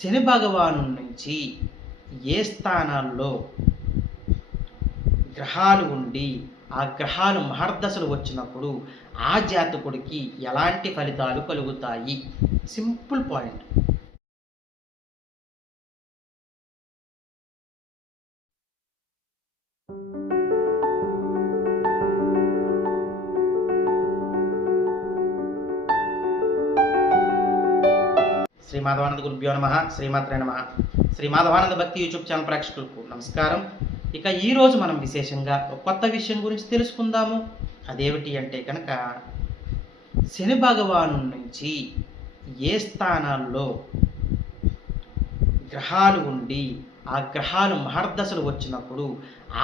శని భగవాను నుంచి ఏ స్థానాల్లో గ్రహాలు ఉండి ఆ గ్రహాలు మహర్దశలు వచ్చినప్పుడు ఆ జాతకుడికి ఎలాంటి ఫలితాలు కలుగుతాయి? Simple point. శ్రీ మాధవానంద గురుభ్యో నమః. శ్రీమాత్రే నమః. శ్రీ మాధవానంద భక్తి యూట్యూబ్ ఛానల్ ప్రేక్షకులకు నమస్కారం. ఇక ఈరోజు మనం విశేషంగా ఒక కొత్త విషయం గురించి తెలుసుకుందాము. అదేమిటి అంటే కనుక శని భగవాను నుంచి ఏ స్థానాల్లో గ్రహాలు ఉండి ఆ గ్రహాలు మహర్దశలు వచ్చినప్పుడు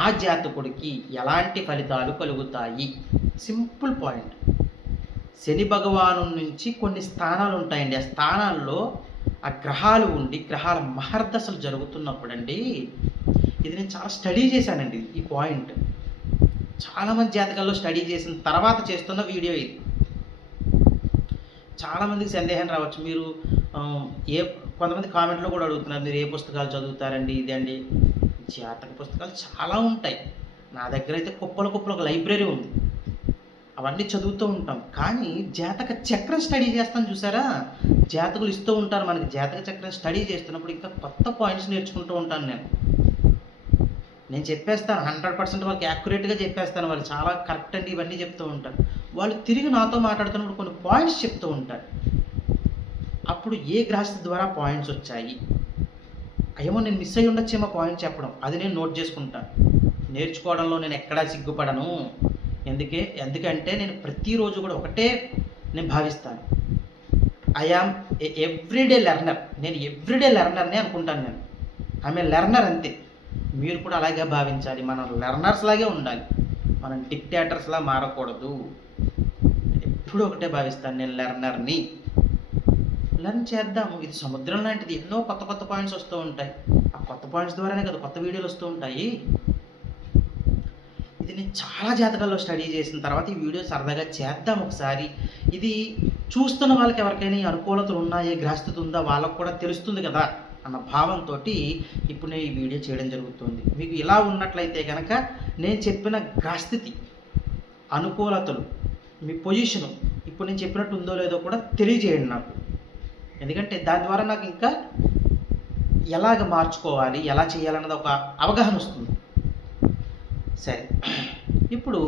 ఆ జాతకుడికి ఎలాంటి ఫలితాలు కలుగుతాయి? Simple point. శని భగవాను నుంచి కొన్ని స్థానాలు ఉంటాయండి. ఆ స్థానాల్లో ఆ గ్రహాలు ఉండి గ్రహాల మహర్దశలు జరుగుతున్నప్పుడు అండి, ఇది నేను చాలా స్టడీ చేశానండి. ఈ పాయింట్ చాలామంది జాతకాల్లో స్టడీ చేసిన తర్వాత చేస్తున్న వీడియో ఇది. చాలామందికి సందేహం రావచ్చు. మీరు కొంతమంది కామెంట్లో కూడా అడుగుతున్నారు, మీరు ఏ పుస్తకాలు చదువుతారండి? ఇది అండి, జాతక పుస్తకాలు చాలా ఉంటాయి. నా దగ్గర అయితే కుప్పల ఒక లైబ్రరీ ఉంది. అవన్నీ చదువుతూ ఉంటాం. కానీ జాతక చక్రం స్టడీ చేస్తాను చూసారా, జాతకులు ఇస్తూ ఉంటారు మనకి. జాతక చక్రం స్టడీ చేస్తున్నప్పుడు ఇంకా కొత్త పాయింట్స్ నేర్చుకుంటూ ఉంటాను నేను చెప్పేస్తాను 100% వాళ్ళకి యాక్యురేట్గా చెప్పేస్తాను. వాళ్ళు చాలా కరెక్ట్ అండి ఇవన్నీ చెప్తూ ఉంటారు. వాళ్ళు తిరిగి నాతో మాట్లాడుతున్నప్పుడు కొన్ని పాయింట్స్ చెప్తూ ఉంటారు. అప్పుడు ఏ గ్రహస్థితి ద్వారా పాయింట్స్ వచ్చాయి, ఏమో నేను మిస్ అయ్యి ఉండొచ్చేమో పాయింట్ చెప్పడం, అది నేను నోట్ చేసుకుంటాను. నేర్చుకోవడంలో నేను ఎక్కడా సిగ్గుపడను. ఎందుకంటే నేను ప్రతిరోజు కూడా ఒకటే నేను భావిస్తాను, ఐఆమ్ ఎవ్రీడే లెర్నర్. నేను ఎవ్రీడే లెర్నర్నే అనుకుంటాను. నేను ఆమె లెర్నర్ అంతే. మీరు కూడా అలాగే భావించాలి. మనం లెర్నర్స్ లాగే ఉండాలి, మనం డిక్టేటర్స్లా మారకూడదు. ఎప్పుడూ ఒకటే భావిస్తాను, నేను లెర్నర్ని. లెర్న్ చేద్దాము. ఇది సముద్రం లాంటిది. ఎన్నో కొత్త పాయింట్స్ వస్తూ ఉంటాయి. ఆ కొత్త పాయింట్స్ ద్వారానే కదా కొత్త వీడియోలు వస్తూ ఉంటాయి. ఇది నేను చాలా జాతకాల్లో స్టడీ చేసిన తర్వాత ఈ వీడియో సరదాగా చేద్దాం ఒకసారి. ఇది చూస్తున్న వాళ్ళకి ఎవరికైనా అనుకూలతలు ఉన్నాయే, గ్రహస్థితి ఉందా, వాళ్ళకు కూడా తెలుస్తుంది కదా అన్న భావంతో ఇప్పుడు నేను ఈ వీడియో చేయడం జరుగుతుంది. మీకు ఇలా ఉన్నట్లయితే కనుక నేను చెప్పిన గ్రహస్థితి, అనుకూలతలు, మీ పొజిషను ఇప్పుడు నేను చెప్పినట్టు ఉందో లేదో కూడా తెలియజేయండి నాకు. ఎందుకంటే దాని ద్వారా నాకు ఇంకా ఎలాగ మార్చుకోవాలి, ఎలా చేయాలన్నది ఒక అవగాహన వస్తుంది. సరే, ఇప్పుడు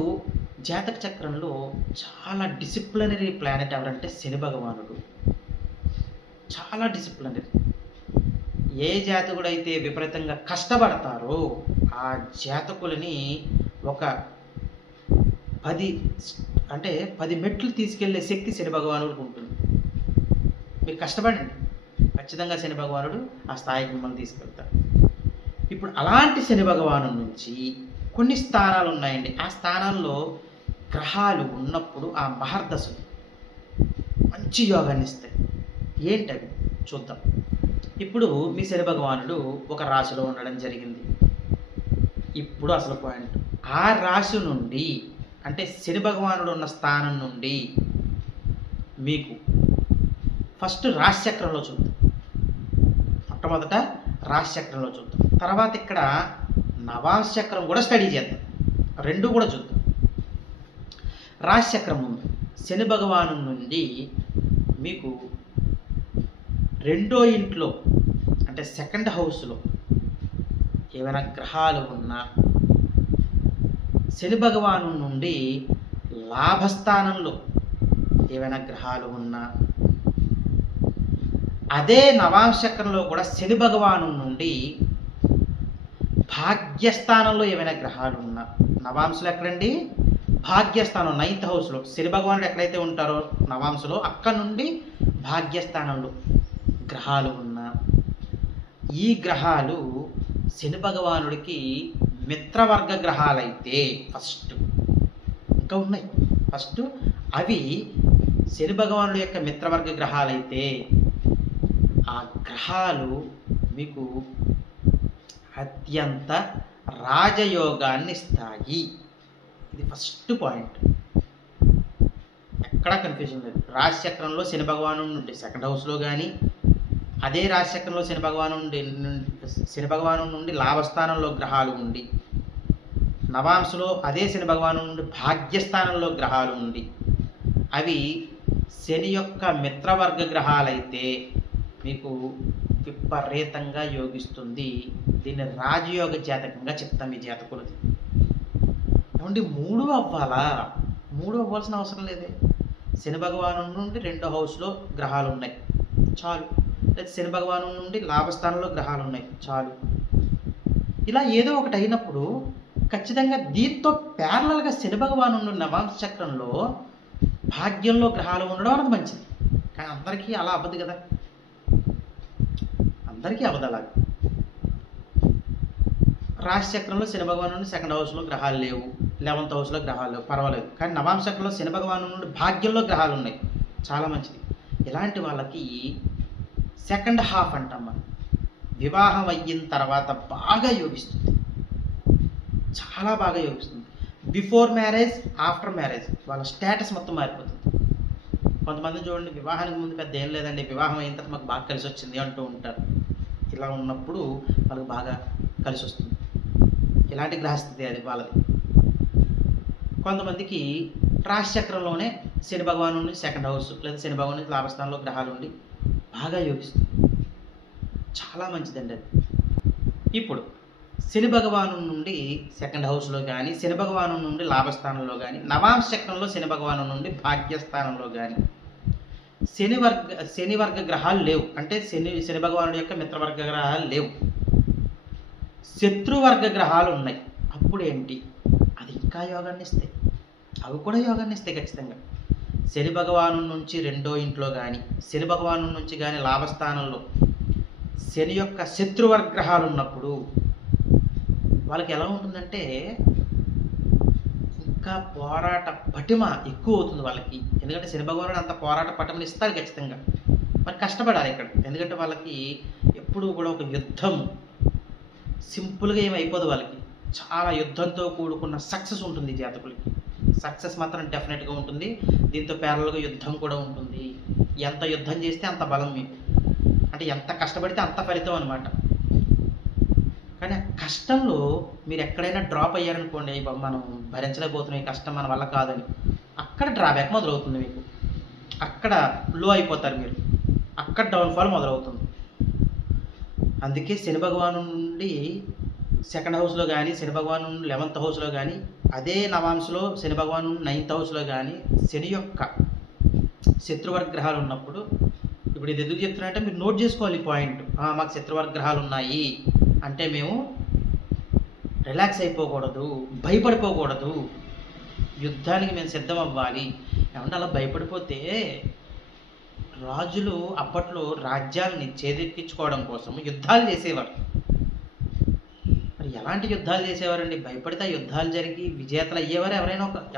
జాతక చక్రంలో చాలా డిసిప్లినరీ ప్లానెట్ ఎవరంటే శని భగవానుడు. చాలా డిసిప్లినరీ. ఏ జాతకుడైతే విపరీతంగా కష్టపడతారో ఆ జాతకులని ఒక 10 మెట్లు తీసుకెళ్లే శక్తి శని భగవానుడికి ఉంటుంది. మీరు కష్టపడండి, ఖచ్చితంగా శని భగవానుడు ఆ స్థాయికి మిమ్మల్ని తీసుకెళ్తాడు. ఇప్పుడు అలాంటి శని భగవాను నుంచి కొన్ని స్థానాలు ఉన్నాయండి. ఆ స్థానాల్లో గ్రహాలు ఉన్నప్పుడు ఆ మహర్దశలు మంచి యోగాన్ని ఇస్తాయి. ఏంటవి చూద్దాం. ఇప్పుడు మీ శని భగవానుడు ఒక రాశిలో ఉండడం జరిగింది. ఇప్పుడు అసలు పాయింట్, ఆ రాశి నుండి అంటే శని భగవానుడు ఉన్న స్థానం నుండి మీకు ఫస్ట్ రాశిచక్రంలో చూద్దాం. మొట్టమొదట రాశిచక్రంలో చూద్దాం. తర్వాత ఇక్కడ నవాంశచక్రం కూడా స్టడీ చేద్దాం. రెండు కూడా చూద్దాం. రాశిచక్రం ముందు శని భగవాను నుండి మీకు రెండో ఇంట్లో అంటే సెకండ్ హౌస్లో ఏమైనా గ్రహాలు ఉన్నా, శని భగవాను నుండి లాభస్థానంలో ఏవైనా గ్రహాలు ఉన్నా, అదే నవాంశచక్రంలో కూడా శని భగవాను నుండి భాగ్యస్థానంలో ఏమైనా గ్రహాలు ఉన్నా, నవాంశలో ఎక్కడండి? భాగ్యస్థానం 9th హౌస్లో శని భగవానుడు ఎక్కడైతే ఉంటారో నవాంశలో, అక్కడ నుండి భాగ్యస్థానంలో గ్రహాలు ఉన్నా, ఈ గ్రహాలు శని భగవానుడికి మిత్రవర్గ గ్రహాలైతే ఫస్ట్, ఇంకా ఉన్నాయి ఫస్ట్, అవి శని భగవానుడి యొక్క మిత్రవర్గ గ్రహాలైతే ఆ గ్రహాలు మీకు అత్యంత రాజయోగాన్ని ఇస్తాయి. ఇది ఫస్ట్ పాయింట్. ఎక్కడా కన్ఫ్యూజన్ లేదు. రాశి చక్రంలో శని భగవాను నుండి సెకండ్ హౌస్లో కానీ, అదే రాశిచక్రంలో శని భగవాను నుండి లాభస్థానంలో గ్రహాలు ఉండి, నవాంశలో అదే శని భగవాను నుండి భాగ్యస్థానంలో గ్రహాలు ఉండి, అవి శని యొక్క మిత్రవర్గ గ్రహాలైతే మీకు విపరీతంగా యోగిస్తుంది. దీన్ని రాజయోగ జాతకంగా చెప్తాం ఈ జాతకులది. ఏమండి మూడు అవ్వాల్సిన అవసరం లేదే. శని భగవాను నుండి 2వ హౌస్లో గ్రహాలు ఉన్నాయి చాలు, లేదా శని భగవాను నుండి లాభస్థానంలో గ్రహాలు ఉన్నాయి చాలు. ఇలా ఏదో ఒకటి అయినప్పుడు ఖచ్చితంగా దీంతో ప్యారలల్గా శని భగవాను నుండి నవాంశ చక్రంలో భాగ్యంలో గ్రహాలు ఉండడం అనేది మంచిది. కానీ అందరికీ అలా అవ్వదు కదా, అందరికీ అవ్వదు అలా. రాశి చక్రంలో శని భగవాను నుండి 2వ హౌస్లో గ్రహాలు లేవు, 11వ హౌస్లో గ్రహాలు లేవు, పర్వాలేదు. కానీ నవాంశ చక్రంలో శని భగవాను నుండి భాగ్యంలో గ్రహాలు ఉన్నాయి, చాలా మంచిది. ఇలాంటి వాళ్ళకి సెకండ్ హాఫ్ అంటాం మనం, వివాహం అయిన తర్వాత బాగా యోగిస్తుంది, చాలా బాగా యోగిస్తుంది. బిఫోర్ మ్యారేజ్, ఆఫ్టర్ మ్యారేజ్ వాళ్ళ స్టేటస్ మొత్తం మారిపోతుంది. కొంతమంది చూడండి, వివాహానికి ముందు పెద్ద ఏం లేదండి, వివాహం అయిన తర్వాత మాకు బాగా కలిసి వచ్చింది అంటూ ఉంటారు. ఇలా ఉన్నప్పుడు వాళ్ళకి బాగా కలిసి వస్తుంది. ఇలాంటి గ్రహస్థితి అది వాళ్ళది. కొంతమందికి రాశి చక్రంలోనే శని భగవాను నుండి 2వ హౌస్ లేదా శని భగవాను నుండి లాభస్థానంలో గ్రహాలు ఉండి బాగా యోగిస్తుంది, చాలా మంచిదండి అది. ఇప్పుడు శని భగవాను నుండి 2వ హౌస్లో కానీ, శని భగవాను నుండి లాభస్థానంలో కానీ, నవాంశ చక్రంలో శని భగవాను నుండి భాగ్యస్థానంలో కానీ శని వర్గ గ్రహాలు లేవు, అంటే శని భగవానుడి యొక్క మిత్రవర్గ గ్రహాలు లేవు, శత్రువర్గ గ్రహాలు ఉన్నాయి. అప్పుడు ఏంటి, అది ఇంకా యోగాన్ని ఇస్తాయి, అవి కూడా యోగాన్ని ఇస్తాయి ఖచ్చితంగా. శని భగవాను నుంచి 2వ ఇంట్లో కానీ, శని భగవాను నుంచి కానీ లాభస్థానంలో శని యొక్క శత్రువర్గ గ్రహాలు ఉన్నప్పుడు వాళ్ళకి ఎలా ఉంటుందంటే ఇంకా పోరాట పటిమ ఎక్కువ అవుతుంది వాళ్ళకి. ఎందుకంటే శని భగవానుడు అంత పోరాట పటిమని ఇస్తాడు ఖచ్చితంగా. మరి కష్టపడాలి ఇక్కడ, ఎందుకంటే వాళ్ళకి ఎప్పుడూ కూడా ఒక యుద్ధం సింపుల్గా ఏమి అయిపోదు, వాళ్ళకి చాలా యుద్ధంతో కూడుకున్న సక్సెస్ ఉంటుంది జాతకులకి. సక్సెస్ మాత్రం డెఫినెట్గా ఉంటుంది. దీంతో ప్యారల్గా యుద్ధం కూడా ఉంటుంది. ఎంత యుద్ధం చేస్తే అంత బలం మీకు, అంటే ఎంత కష్టపడితే అంత ఫలితం అనమాట. కానీ ఆ కష్టంలో మీరు ఎక్కడైనా డ్రాప్ అయ్యారనుకోండి, మనం భరించలేకపోతున్నాం, ఈ కష్టం మన వల్ల కాదని, అక్కడ డ్రాబ్యాక్ మొదలవుతుంది మీకు, అక్కడ లో అయిపోతారు మీరు, అక్కడ డౌన్ఫాల్ మొదలవుతుంది. అందుకే శని భగవాను నుండి 2వ హౌస్లో కానీ, శని భగవాను నుండి 11వ హౌస్లో కానీ, అదే నవాంశలో శని భగవాను నుండి 9వ హౌస్లో కానీ శని యొక్క శత్రువర్గ గ్రహాలు ఉన్నప్పుడు, ఇప్పుడు ఇది ఎందుకు చెప్తున్నా అంటే మీరు నోట్ చేసుకోవాలి ఈ పాయింట్. మాకు శత్రువర్గ గ్రహాలు ఉన్నాయి అంటే మేము రిలాక్స్ అయిపోకూడదు, భయపడిపోకూడదు, యుద్ధానికి మేము సిద్ధం అవ్వాలి. ఏమంటే అలా భయపడిపోతే రాజులు అప్పట్లో రాజ్యాలని చేదెక్కించుకోవడం కోసం యుద్ధాలు చేసేవారు. మరి ఎలాంటి యుద్ధాలు చేసేవారండి? భయపడితే యుద్ధాలు జరిగి విజేతలు అయ్యేవారు.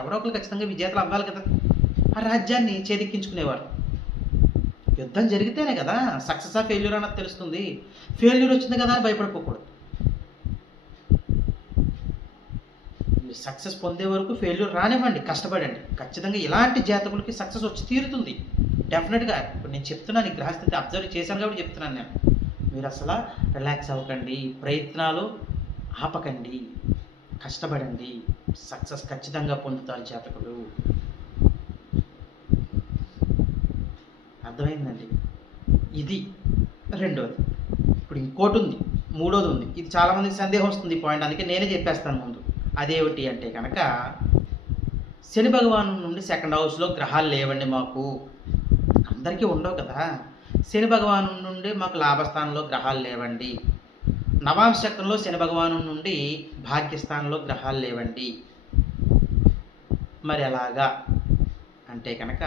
ఎవరో ఒకరు ఖచ్చితంగా విజేతలు అవ్వాలి కదా, ఆ రాజ్యాన్ని చేదెక్కించుకునేవారు. యుద్ధం జరిగితేనే కదా సక్సెస్ ఆ ఫెయిల్యూర్ అన్నది తెలుస్తుంది. ఫెయిల్యూర్ వచ్చింది కదా అని భయపడిపోకూడదు. సక్సెస్ పొందే వరకు ఫెయిల్యూర్ రానివ్వండి, కష్టపడండి. ఖచ్చితంగా ఇలాంటి జాతకులకి సక్సెస్ వచ్చి తీరుతుంది డెఫినెట్గా. ఇప్పుడు నేను చెప్తున్నాను, ఈ గ్రహస్థితి అబ్జర్వ్ చేశాను కాబట్టి చెప్తున్నాను నేను. మీరు అసలు రిలాక్స్ అవ్వకండి, ప్రయత్నాలు ఆపకండి, కష్టపడండి, సక్సెస్ ఖచ్చితంగా పొందుతారు జాతకులు. అర్థమైందండి? ఇది రెండోది. ఇప్పుడు ఇంకోటి ఉంది, మూడోది ఉంది. ఇది చాలామందికి సందేహం వస్తుంది ఈ పాయింట్, అందుకే నేనే చెప్పేస్తాను ముందు. అదేమిటి అంటే కనుక, శని భగవాను నుండి 2వ హౌస్లో గ్రహాలు లేవండి మాకు, అందరికీ ఉండవు కదా. శని భగవాను నుండి మాకు లాభస్థానంలో గ్రహాలు లేవండి, నవాంశ చక్రంలో శని భగవాను నుండి భాగ్యస్థానంలో గ్రహాలు లేవండి. మరి ఎలాగా అంటే కనుక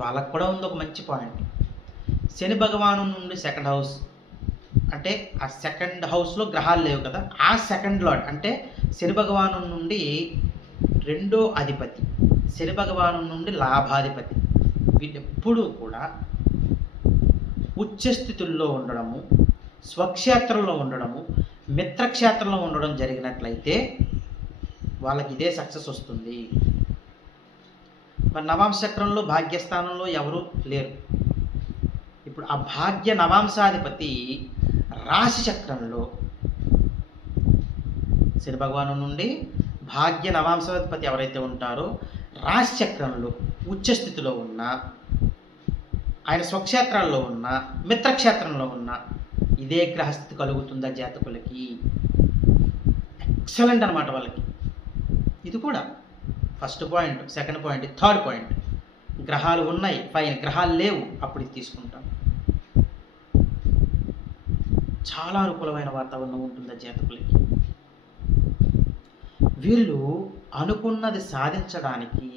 వాళ్ళకు కూడా ఉంది ఒక మంచి పాయింట్. శని భగవాను నుండి 2వ హౌస్ అంటే ఆ 2nd హౌస్లో గ్రహాలు లేవు కదా, ఆ 2nd లార్డ్ అంటే శని భగవాను నుండి 2వ అధిపతి, శని భగవాను నుండి లాభాధిపతి, వీళ్ళెప్పుడూ కూడా ఉచ్చస్థితుల్లో ఉండడము, స్వక్షేత్రంలో ఉండడము, మిత్రక్షేత్రంలో ఉండడం జరిగినట్లయితే వాళ్ళకి ఇదే సక్సెస్ వస్తుంది. మరి నవాంశ చక్రంలో భాగ్యస్థానంలో ఎవరు లేరు. ఇప్పుడు ఆ భాగ్య నవాంశాధిపతి రాశి చక్రంలో శని భగవాను నుండి భాగ్య నవాంశాధిపతి ఎవరైతే ఉంటారో రాశి చక్రంలో ఉచ్చస్థితిలో ఉన్న, ఆయన స్వక్షేత్రాల్లో ఉన్న, మిత్రక్షేత్రంలో ఉన్న ఇదే గ్రహస్థితి కలుగుతుందా జాతకులకి? ఎక్సలెంట్ అనమాట వాళ్ళకి. ఇది కూడా first point, second point, third point. గ్రహాలు ఉన్నాయి, పైన గ్రహాలు లేవు, అప్పుడు ఇది తీసుకుంటాం. చాలా అనుకూలమైన వాతావరణం ఉంటుందా జాతకులకి? వీళ్ళు అనుకున్నది సాధించడానికి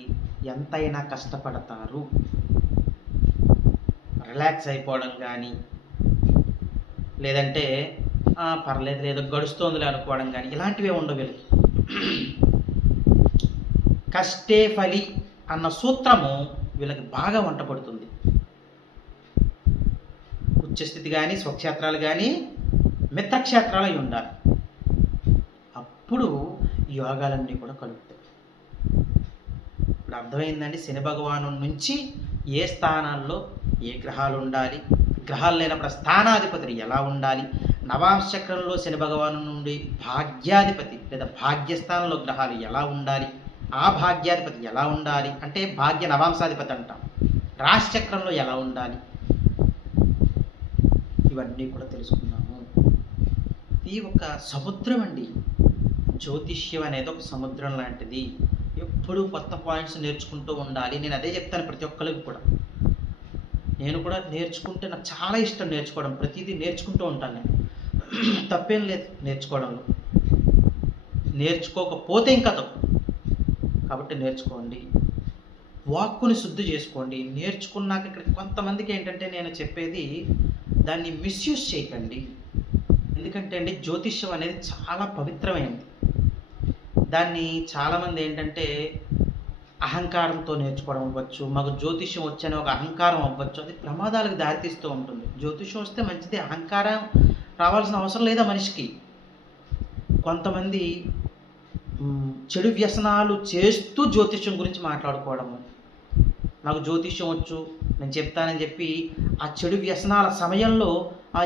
ఎంతైనా కష్టపడతారు. రిలాక్స్ అయిపోవడం కానీ, లేదంటే పర్లేదు లేదో గడుస్తోందిలే అనుకోవడం కానీ ఇలాంటివే ఉండవు వీళ్ళకి. కష్టే ఫలి అన్న సూత్రము వీళ్ళకి బాగా వంట పడుతుంది. ఉచ్చస్థితి కానీ, స్వక్షేత్రాలు కానీ, మిత్రక్షేత్రాలు అయి ఉండాలి. అప్పుడు యోగాలన్నీ కూడా కలుగుతాయి. ఇప్పుడు అర్థమైందండి, శని భగవాను నుంచి ఏ స్థానాల్లో ఏ గ్రహాలు ఉండాలి, గ్రహాలు లేనప్పుడు స్థానాధిపతులు ఎలా ఉండాలి, నవాంశ చక్రంలో శని భగవాను నుండి భాగ్యాధిపతి లేదా భాగ్యస్థానంలో గ్రహాలు ఎలా ఉండాలి, ఆ భాగ్యాధిపతి ఎలా ఉండాలి అంటే భాగ్య నవాంశాధిపతి అంటాం, రాశి చక్రంలో ఎలా ఉండాలి, ఇవన్నీ కూడా తెలుసుకున్నాము. ఇది ఒక సముద్రం అండి. జ్యోతిష్యం అనేది ఒక సముద్రం లాంటిది. ఎప్పుడూ కొత్త పాయింట్స్ నేర్చుకుంటూ ఉండాలి. నేను అదే చెప్తాను ప్రతి ఒక్కరికి కూడా. నేను కూడా నేర్చుకుంటే నాకు చాలా ఇష్టం నేర్చుకోవడం. ప్రతిదీ నేర్చుకుంటూ ఉంటాను నేను. తప్పేం లేదు నేర్చుకోవడంలో. నేర్చుకోకపోతే ఇంకా తప్పు. కాబట్టి నేర్చుకోండి. వాక్కుని శుద్ధి చేసుకోండి. నేర్చుకున్నాక ఇక్కడ కొంతమందికి ఏంటంటే నేను చెప్పేది దాన్ని మిస్యూజ్ చేయకండి. ఎందుకంటే అండి జ్యోతిష్యం అనేది చాలా పవిత్రమైనది. దాన్ని చాలామంది ఏంటంటే అహంకారంతో నేర్చుకోవడం అవ్వచ్చు, మాకు జ్యోతిష్యం వచ్చని ఒక అహంకారం అవ్వచ్చు, అది ప్రమాదాలకు దారితీస్తూ ఉంటుంది. జ్యోతిష్యం వస్తే మంచిది, అహంకారం రావాల్సిన అవసరం లేదా మనిషికి. కొంతమంది చెడు వ్యసనాలు చేస్తూ జ్యోతిష్యం గురించి మాట్లాడుకోవడము, నాకు జ్యోతిష్యం వచ్చు నేను చెప్తానని చెప్పి ఆ చెడు వ్యసనాల సమయంలో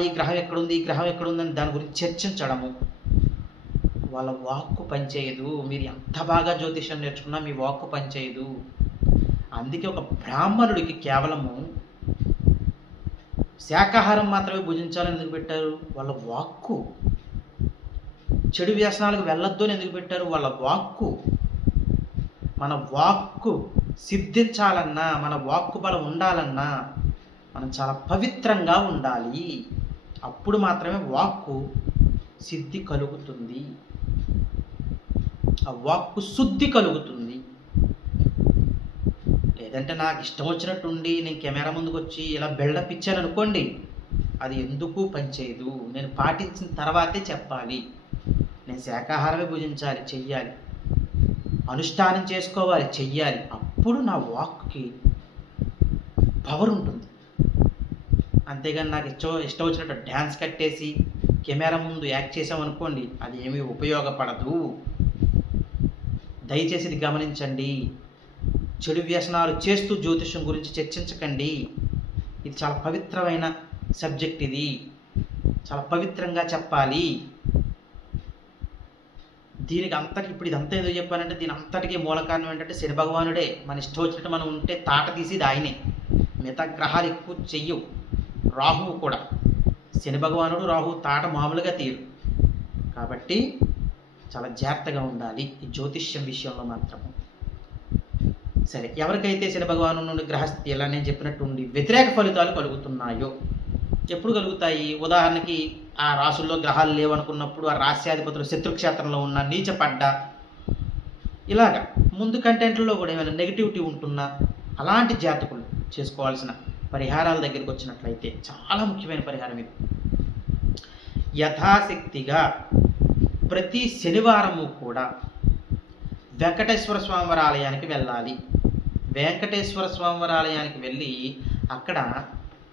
ఈ గ్రహం ఎక్కడుంది, ఈ గ్రహం ఎక్కడుందని దాని గురించి చర్చించడము. వాళ్ళ వాక్కు పనిచేయదు. మీరు ఎంత బాగా జ్యోతిష్యం నేర్చుకున్నా మీ వాక్కు పనిచేయదు. అందుకే ఒక బ్రాహ్మణుడికి కేవలము శాకాహారం మాత్రమే భుజించాలని ఎందుకు పెట్టారు? వాళ్ళ వాక్కు. చెడు వ్యసనాలకు వెళ్ళొద్దు అని ఎందుకు పెట్టారు? వాళ్ళ వాక్కు. మన వాక్కు సిద్ధించాలన్నా, మన వాక్కు బలం ఉండాలన్నా మనం చాలా పవిత్రంగా ఉండాలి. అప్పుడు మాత్రమే వాక్కు సిద్ధి కలుగుతుంది, ఆ వాక్కు శుద్ధి కలుగుతుంది. లేదంటే నాకు ఇష్టం వచ్చినట్టు ఉండి నేను కెమెరా ముందుకు వచ్చి ఇలా బిల్డప్ ఇచ్చాను అనుకోండి, అది ఎందుకు పనిచేయదు. నేను పాటించిన తర్వాతే చెప్పాలి. నేను శాకాహారమే భుజించాలి, చెయ్యాలి, అనుష్ఠానం చేసుకోవాలి, చెయ్యాలి. అప్పుడు నా వాక్కి పవర్ ఉంటుంది. అంతేగాని నాకు ఇష్టం వచ్చినట్టు డ్యాన్స్ కట్టేసి కెమెరా ముందు యాక్ట్ చేసామనుకోండి, అది ఏమీ ఉపయోగపడదు. దయచేసి ఇది గమనించండి. చెడు వ్యసనాలు చేస్తూ జ్యోతిష్యం గురించి చర్చించకండి. ఇది చాలా పవిత్రమైన సబ్జెక్ట్. ఇది చాలా పవిత్రంగా చెప్పాలి. దీనికి అంతటి ఇప్పుడు ఇదంతా ఏదో చెప్పానంటే దీని అంతటికీ మూల కారణం ఏంటంటే శని భగవానుడే. మన ఇష్టం వచ్చినట్టు మనం ఉంటే తాట తీసేది ఆయనే. మిగతా గ్రహాలు ఎక్కువ చెయ్యవు. రాహువు కూడా, శని భగవానుడు రాహువు తాట మామూలుగా తీరు. కాబట్టి చాలా జాగ్రత్తగా ఉండాలి ఈ జ్యోతిష్యం విషయంలో మాత్రం. సరే, ఎవరికైతే శని భగవాను నుండి గ్రహస్థితి ఎలా నేను చెప్పినట్టు ఉండి వ్యతిరేక ఫలితాలు కలుగుతున్నాయో, ఎప్పుడు కలుగుతాయి? ఉదాహరణకి ఆ రాసుల్లో గ్రహాలు లేవనుకున్నప్పుడు ఆ రాశ్యాధిపతులు శత్రుక్షేత్రంలో ఉన్న నీచపడ్డ, ఇలాగా ముందు కంటెంట్లో కూడా ఏమైనా నెగిటివిటీ ఉంటున్నా అలాంటి జాతకులు చేసుకోవాల్సిన పరిహారాల దగ్గరికి వచ్చినట్లయితే చాలా ముఖ్యమైన పరిహారం ఇది. యథాశక్తిగా ప్రతి శనివారము కూడా వెంకటేశ్వర స్వామివారి ఆలయానికి వెళ్ళాలి. వెంకటేశ్వర స్వామివారి ఆలయానికి వెళ్ళి అక్కడ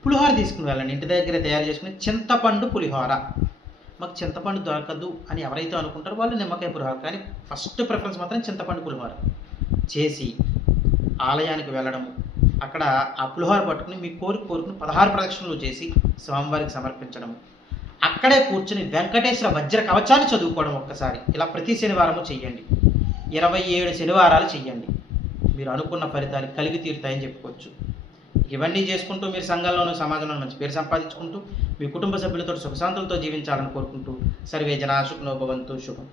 పులిహోర తీసుకుని వెళ్ళండి. ఇంటి దగ్గర తయారు చేసుకుని చింతపండు పులిహోర. మాకు చింతపండు దొరకదు అని ఎవరైతే అనుకుంటారో వాళ్ళు నిమ్మకాయ పులిహోర, కానీ ఫస్ట్ ప్రిఫరెన్స్ మాత్రం చింతపండు పులిహోర చేసి ఆలయానికి వెళ్ళడము, అక్కడ ఆ పులిహోర పట్టుకుని మీ కోరుకుని 16 ప్రదక్షిణలు చేసి స్వామివారికి సమర్పించడము. అక్కడే కూర్చుని వెంకటేశ్వర వజ్ర కవచాన్ని చదువుకోవడం ఒక్కసారి. ఇలా ప్రతి శనివారము చెయ్యండి. 27 శనివారాలు చెయ్యండి. మీరు అనుకున్న ఫలితాలు కలిగి తీరుతాయని చెప్పుకోవచ్చు. ఇవన్నీ చేసుకుంటూ మీరు సంఘంలోనూ సమాజంలో మంచి పేరు సంపాదించుకుంటూ మీ కుటుంబ సభ్యులతో సుఖశాంతులతో జీవించాలని కోరుకుంటూ సర్వే జనా సుఖినో భవంతు. శుభం.